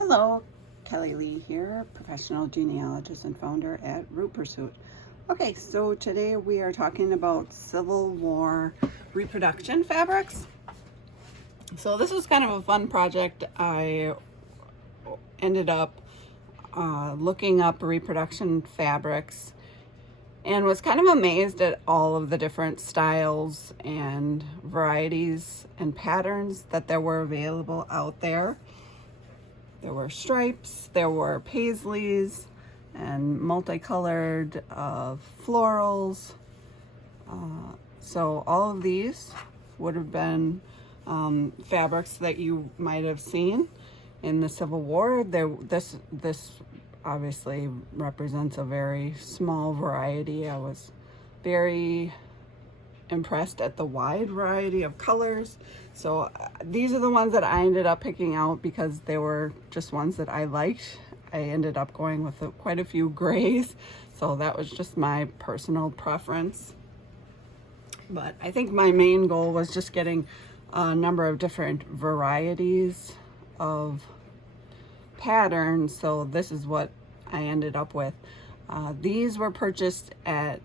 Hello, Kelly Lee here, professional genealogist and founder at Root Pursuit. Okay, so today we are talking about Civil War reproduction fabrics. So this was kind of a fun project. I ended up looking up reproduction fabrics and was kind of amazed at all of the different styles and varieties and patterns that there were available out there. There were stripes, there were paisleys, and multicolored florals. So all of these would have been fabrics that you might have seen in the Civil War. This obviously represents a very small variety. I was very impressed at the wide variety of colors. So these are the ones that I ended up picking out because they were just ones that I liked. I ended up going with quite a few grays, so that was just my personal preference. But I think my main goal was just getting a number of different varieties of patterns, so this is what I ended up with. These were purchased at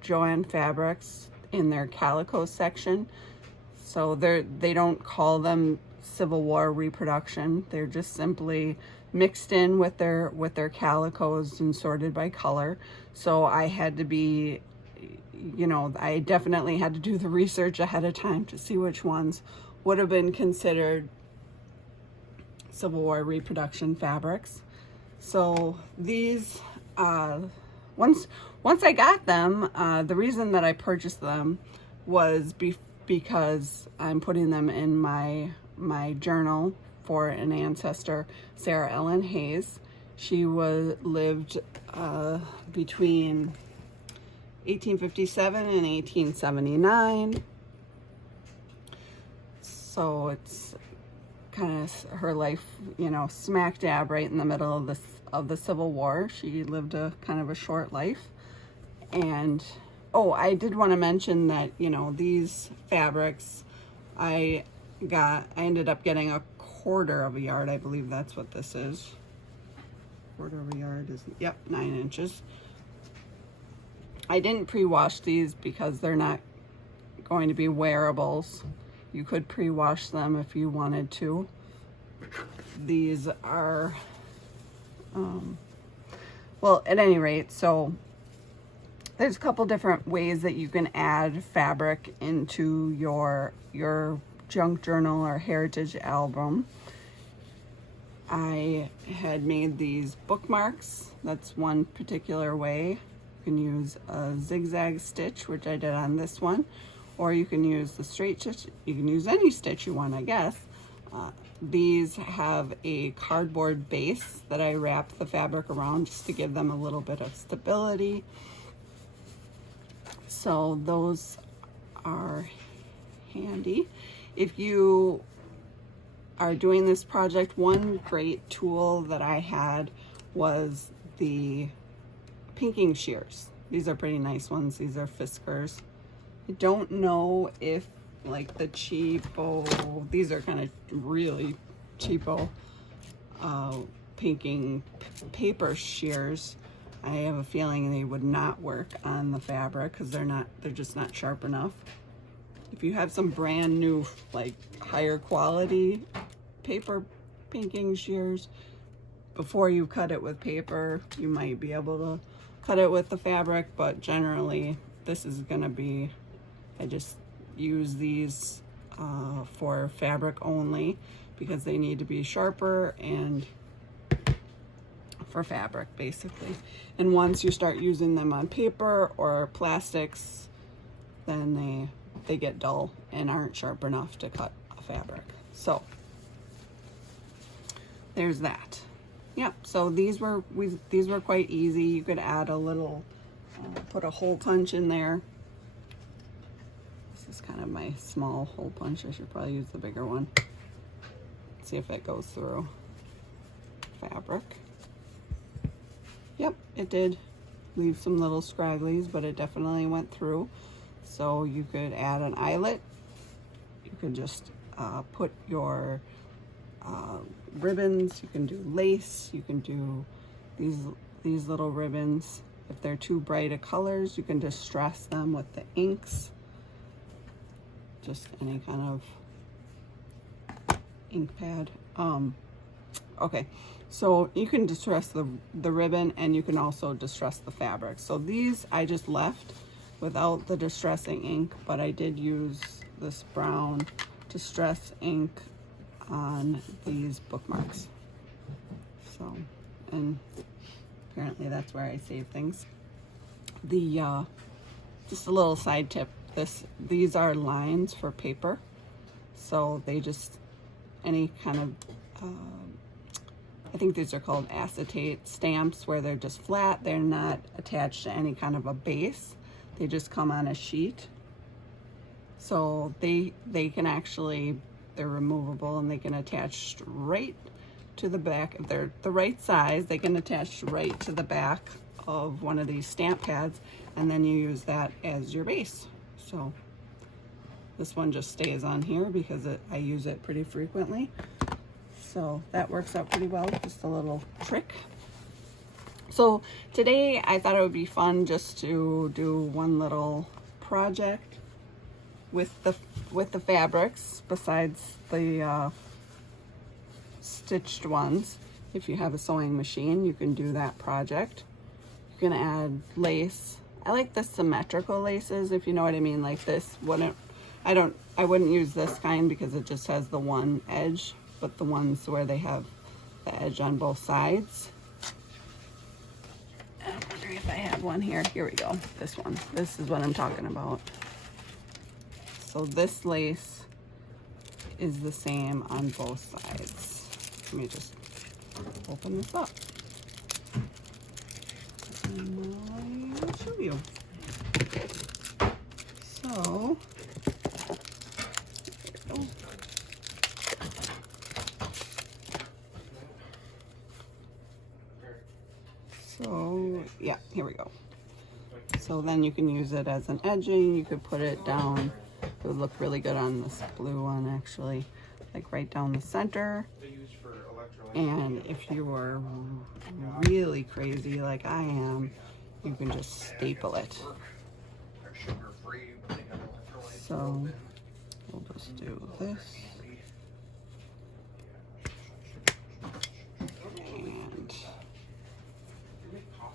Joann Fabrics in their calico section. So they don't call them Civil War reproduction. They're just simply mixed in with their calicos and sorted by color. So I had to be, I definitely had to do the research ahead of time to see which ones would have been considered Civil War reproduction fabrics. So these, once I got them, the reason that I purchased them was because I'm putting them in my journal for an ancestor, Sarah Ellen Hayes. She lived between 1857 and 1879. So it's kind of her life, smack dab right in the middle of the Civil War. She lived a kind of a short life. And I did want to mention that, these fabrics, I ended up getting a 1/4 of a yard. I believe that's what this is. 1/4 of a yard is, 9 inches. I didn't pre-wash these because they're not going to be wearables. You could pre-wash them if you wanted to. These are, well, at any rate, so there's a couple different ways that you can add fabric into your junk journal or heritage album. I had made these bookmarks. That's one particular way. You can use a zigzag stitch, which I did on this one, or you can use the straight stitch. You can use any stitch you want, I guess. These have a cardboard base that I wrapped the fabric around just to give them a little bit of stability. So those are handy. If you are doing this project, one great tool that I had was the pinking shears. These are pretty nice ones. These are Fiskars. I don't know if like the cheapo, these are kind of really cheapo pinking paper shears. I have a feeling they would not work on the fabric because they're just not sharp enough. If you have some brand new, like higher quality paper pinking shears, before you cut it with paper, you might be able to cut it with the fabric, but generally this is gonna be, I just use these for fabric only because they need to be sharper and for fabric basically. And once you start using them on paper or plastics, then they get dull and aren't sharp enough to cut a fabric. So there's that. So these were quite easy. You could add a little put a hole punch in there. This is kind of my small hole punch. I should probably use the bigger one. See if it goes through fabric. Yep, it did leave some little scragglies, but it definitely went through. So you could add an eyelet. You could just put your ribbons, you can do lace, you can do these little ribbons. If they're too bright of colors, you can distress them with the inks. Just any kind of ink pad. Okay, so you can distress the ribbon, and you can also distress the fabric. So these I just left without the distressing ink, but I did use this brown distress ink on these bookmarks. So, and apparently that's where I save things. The just a little side tip, these are lines for paper, so they just, any kind of I think these are called acetate stamps, where they're just flat, they're not attached to any kind of a base, they just come on a sheet. So they can actually, they're removable, and they can attach right to the back. If they're the right size, they can attach right to the back of one of these stamp pads, and then you use that as your base. So this one just stays on here because I use it pretty frequently. So that works out pretty well, just a little trick. So today I thought it would be fun just to do one little project with the fabrics besides the stitched ones. If you have a sewing machine, you can do that project. You can add lace. I like the symmetrical laces, if you know what I mean, like this. I wouldn't use this kind because it just has the one edge, but the ones where they have the edge on both sides. I'm wondering if I have one here. Here we go. This one. This is what I'm talking about. So this lace is the same on both sides. Let me just open this up. And I'll show you. So, yeah, here we go. So then you can use it as an edging. You could put it down. It would look really good on this blue one, actually, like right down the center. And if you were really crazy like I am, you can just staple it. So we'll just do this. And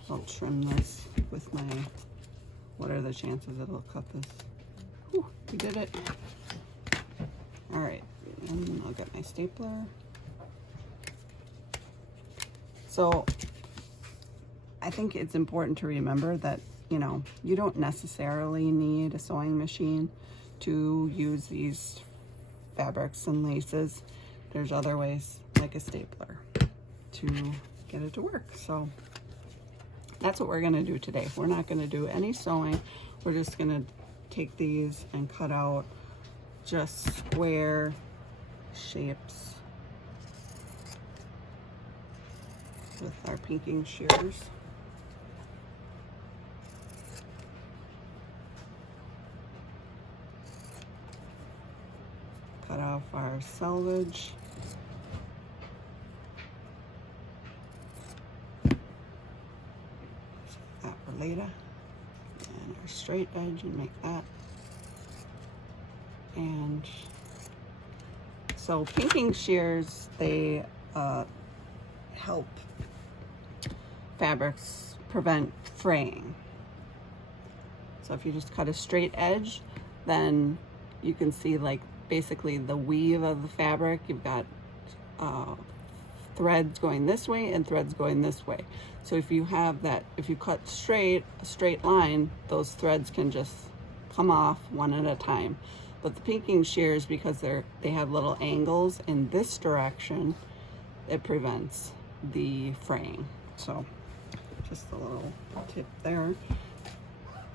I'll trim this with my, what are the chances it'll cut this? Whew, we did it. All right, and I'll get my stapler. So I think it's important to remember that, you know, you don't necessarily need a sewing machine to use these fabrics and laces. There's other ways, like a stapler, to get it to work. So that's what we're gonna do today. We're not gonna do any sewing. We're just gonna take these and cut out just square shapes with our pinking shears. Cut off our selvage. Set that for later. And our straight edge, and make that. And so pinking shears, they help fabrics prevent fraying. So if you just cut a straight edge, then you can see like basically the weave of the fabric. You've got threads going this way and threads going this way. So if you have that, if you cut a straight line, those threads can just come off one at a time. But the pinking shears, because they have little angles in this direction, it prevents the fraying. So just a little tip there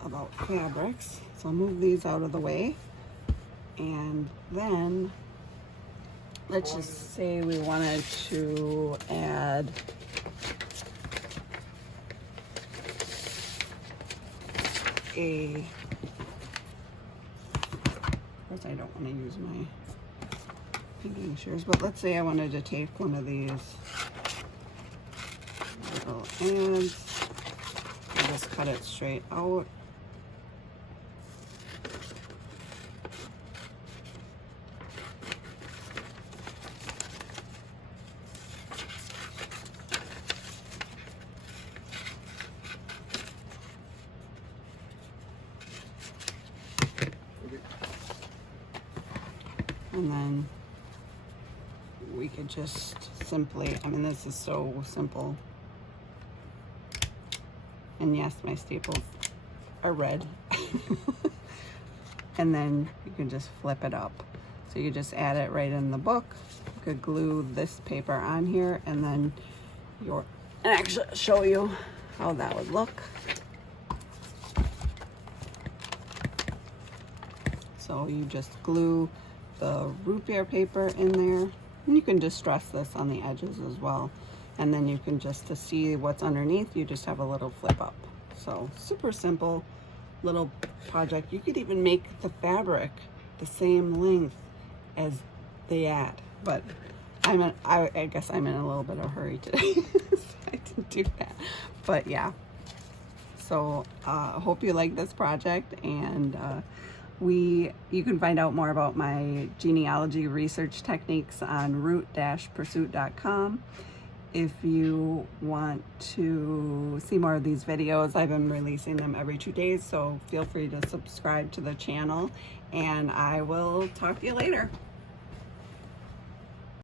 about fabrics. So I'll move these out of the way, and then let's just say we wanted to add a, of course I don't want to use my pinking shears. But let's say I wanted to take one of these little ends and just cut it straight out. And then we could just simply, I mean, this is so simple. And yes, my staples are red. And then you can just flip it up. So you just add it right in the book. You could glue this paper on here and then and actually show you how that would look. So you just glue the root beer paper in there, and you can distress this on the edges as well, and then you can just, to see what's underneath, you just have a little flip up. So super simple little project. You could even make the fabric the same length as the ad, but I guess I'm in a little bit of a hurry today. So I didn't do that, but yeah. So hope you like this project, and you can find out more about my genealogy research techniques on root-pursuit.com. If you want to see more of these videos, I've been releasing them every 2 days, so feel free to subscribe to the channel, and I will talk to you later.